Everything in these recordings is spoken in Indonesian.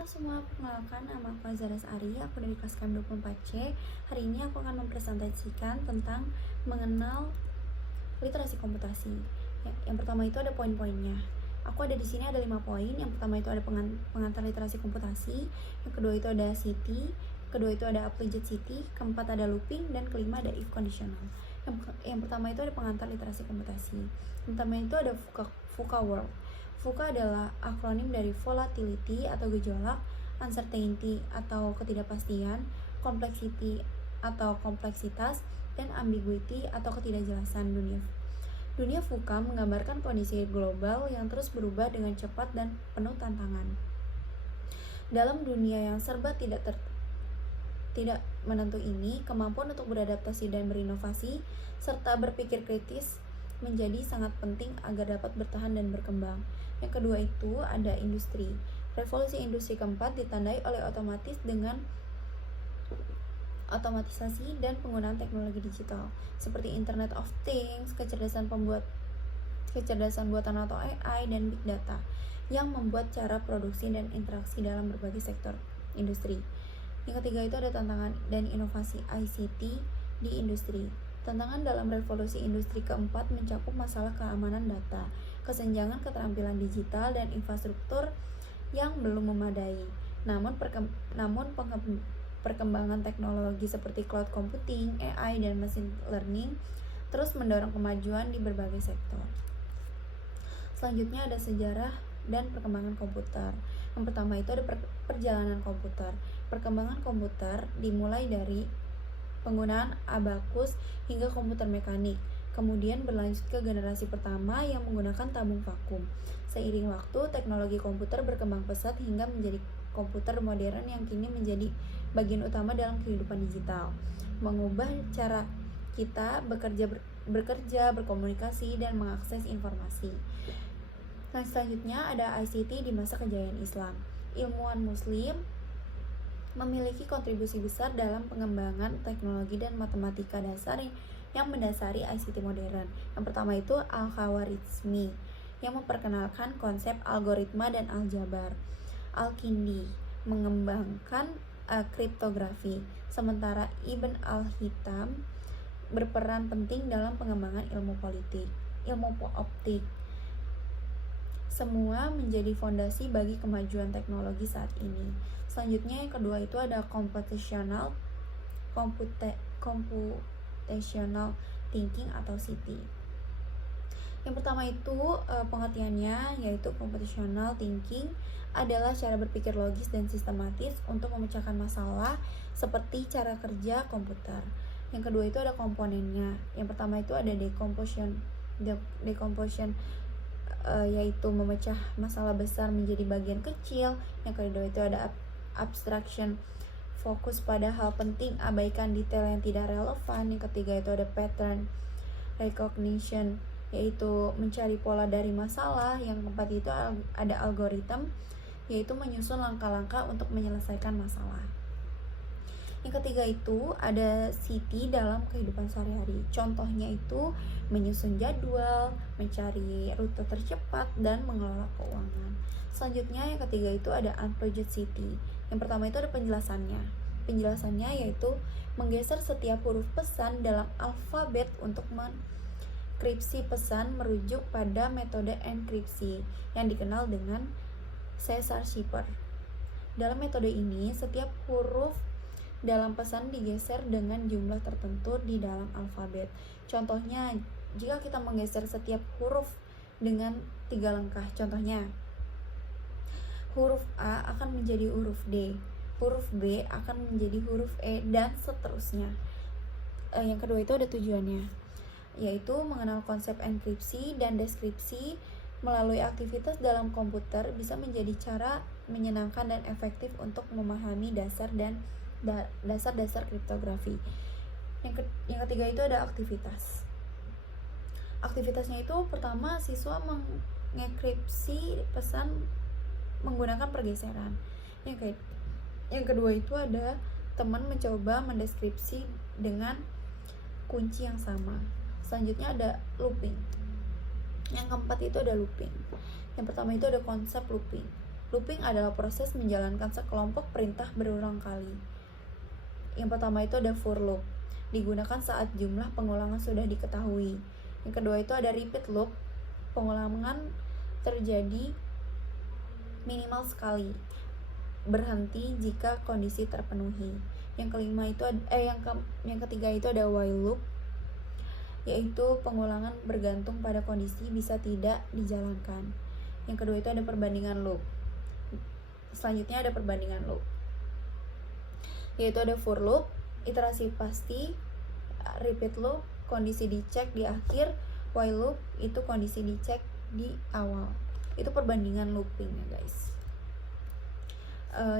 Halo semua, perkenalkan nama aku Azaras Ari, aku dari kelas KM24C. Hari ini aku akan mempresentasikan tentang mengenal literasi komputasi. Yang pertama itu ada poin-poinnya. Aku ada di sini ada 5 poin. Yang pertama itu ada pengantar literasi komputasi, yang kedua itu ada city, kedua itu ada applied city, keempat ada looping, dan kelima ada if conditional. Yang pertama itu ada pengantar literasi komputasi. Yang pertama itu ada VUCA World. VUCA adalah akronim dari volatility atau gejolak, uncertainty atau ketidakpastian, complexity atau kompleksitas, dan ambiguity atau ketidakjelasan dunia. Dunia VUCA menggambarkan kondisi global yang terus berubah dengan cepat dan penuh tantangan. Dalam dunia yang serba tidak menentu ini, kemampuan untuk beradaptasi dan berinovasi serta berpikir kritis menjadi sangat penting agar dapat bertahan dan berkembang. Yang kedua itu ada industri. Revolusi industri keempat ditandai oleh otomatisasi dan penggunaan teknologi digital seperti Internet of Things, kecerdasan buatan atau AI, dan big data yang membuat cara produksi dan interaksi dalam berbagai sektor industri. Yang ketiga itu ada tantangan dan inovasi ICT di industri. Tantangan dalam revolusi industri keempat mencakup masalah keamanan data, kesenjangan keterampilan digital, dan infrastruktur yang belum memadai. Namun perkembangan teknologi seperti cloud computing, AI, dan machine learning terus mendorong kemajuan di berbagai sektor. Selanjutnya ada sejarah dan perkembangan komputer. Yang pertama itu ada perjalanan komputer. Perkembangan komputer dimulai dari penggunaan abakus hingga komputer mekanik, kemudian berlanjut ke generasi pertama yang menggunakan tabung vakum. Seiring waktu, teknologi komputer berkembang pesat hingga menjadi komputer modern yang kini menjadi bagian utama dalam kehidupan digital, mengubah cara kita bekerja, berkomunikasi, dan mengakses informasi. Nah, selanjutnya ada ICT di masa kejayaan Islam. Ilmuwan Muslim memiliki kontribusi besar dalam pengembangan teknologi dan matematika dasar yang mendasari ICT modern. Yang pertama itu Al-Khawarizmi yang memperkenalkan konsep algoritma dan aljabar. Al-Kindi mengembangkan kriptografi, sementara Ibn al-Hitham berperan penting dalam pengembangan ilmu optik. Semua menjadi fondasi bagi kemajuan teknologi saat ini. Selanjutnya yang kedua itu ada computational thinking atau CT. Yang pertama itu pengertiannya yaitu computational thinking adalah cara berpikir logis dan sistematis untuk memecahkan masalah seperti cara kerja komputer. Yang kedua itu ada komponennya. Yang pertama itu ada decomposition yaitu memecah masalah besar menjadi bagian kecil. Yang kedua itu ada abstraction, fokus pada hal penting, abaikan detail yang tidak relevan. Yang ketiga itu ada pattern recognition, yaitu mencari pola dari masalah. Yang keempat itu ada algoritma, yaitu menyusun langkah-langkah untuk menyelesaikan masalah. Yang ketiga itu ada CT dalam kehidupan sehari-hari. Contohnya itu menyusun jadwal, mencari rute tercepat, dan mengelola keuangan. Selanjutnya yang ketiga itu ada unplugged CT. Yang pertama itu ada penjelasannya. Penjelasannya yaitu menggeser setiap huruf pesan dalam alfabet untuk menkripsi pesan merujuk pada metode enkripsi yang dikenal dengan Cesar Shipper. Dalam metode ini, setiap huruf dalam pesan digeser dengan jumlah tertentu di dalam alfabet. Contohnya, jika kita menggeser setiap huruf dengan 3 langkah, contohnya huruf A akan menjadi huruf D, huruf B akan menjadi huruf E, dan seterusnya. Yang kedua itu ada tujuannya, yaitu mengenal konsep enkripsi dan deskripsi melalui aktivitas dalam komputer bisa menjadi cara menyenangkan dan efektif untuk memahami dasar-dasar kriptografi. Yang ketiga itu ada aktivitas. Aktivitasnya itu pertama siswa mengekripsi pesan menggunakan pergeseran. Yang kedua itu ada teman mencoba mendeskripsi dengan kunci yang sama. Selanjutnya ada looping. Yang keempat itu ada looping. Yang pertama itu ada konsep looping. Looping adalah proses menjalankan sekelompok perintah berulang kali. Yang pertama itu ada for loop, digunakan saat jumlah pengulangan sudah diketahui. Yang kedua itu ada repeat loop, pengulangan terjadi minimal sekali, berhenti jika kondisi terpenuhi. Yang kelima itu yang ketiga itu ada while loop, yaitu pengulangan bergantung pada kondisi bisa tidak dijalankan. Yang kedua itu ada perbandingan loop. Selanjutnya ada perbandingan loop, yaitu ada for loop, iterasi pasti, repeat loop, kondisi dicek di akhir, while loop itu kondisi dicek di awal. Itu perbandingan looping ya guys.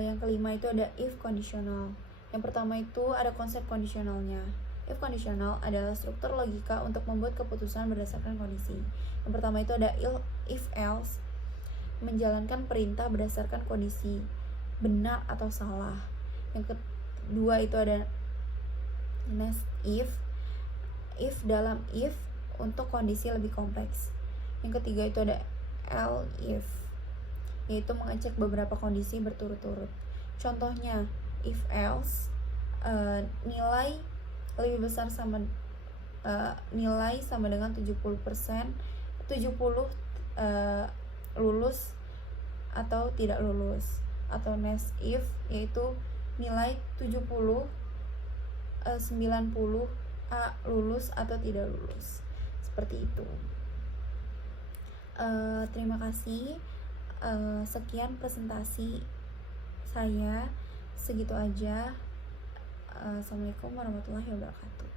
Yang kelima itu ada if conditional. Yang pertama itu ada konsep kondisionalnya. If conditional adalah struktur logika untuk membuat keputusan berdasarkan kondisi. Yang pertama itu ada if else, menjalankan perintah berdasarkan kondisi, benar atau salah. Yang kedua itu ada next if dalam if untuk kondisi lebih kompleks. Yang ketiga itu ada if, yaitu mengecek beberapa kondisi berturut-turut. Contohnya if else, nilai lebih besar sama nilai sama dengan 70%, 70 lulus atau tidak lulus. Atau next if, yaitu nilai 70 90 lulus atau tidak lulus. Seperti itu. Terima kasih. Sekian presentasi saya, segitu aja. Assalamualaikum warahmatullahi wabarakatuh.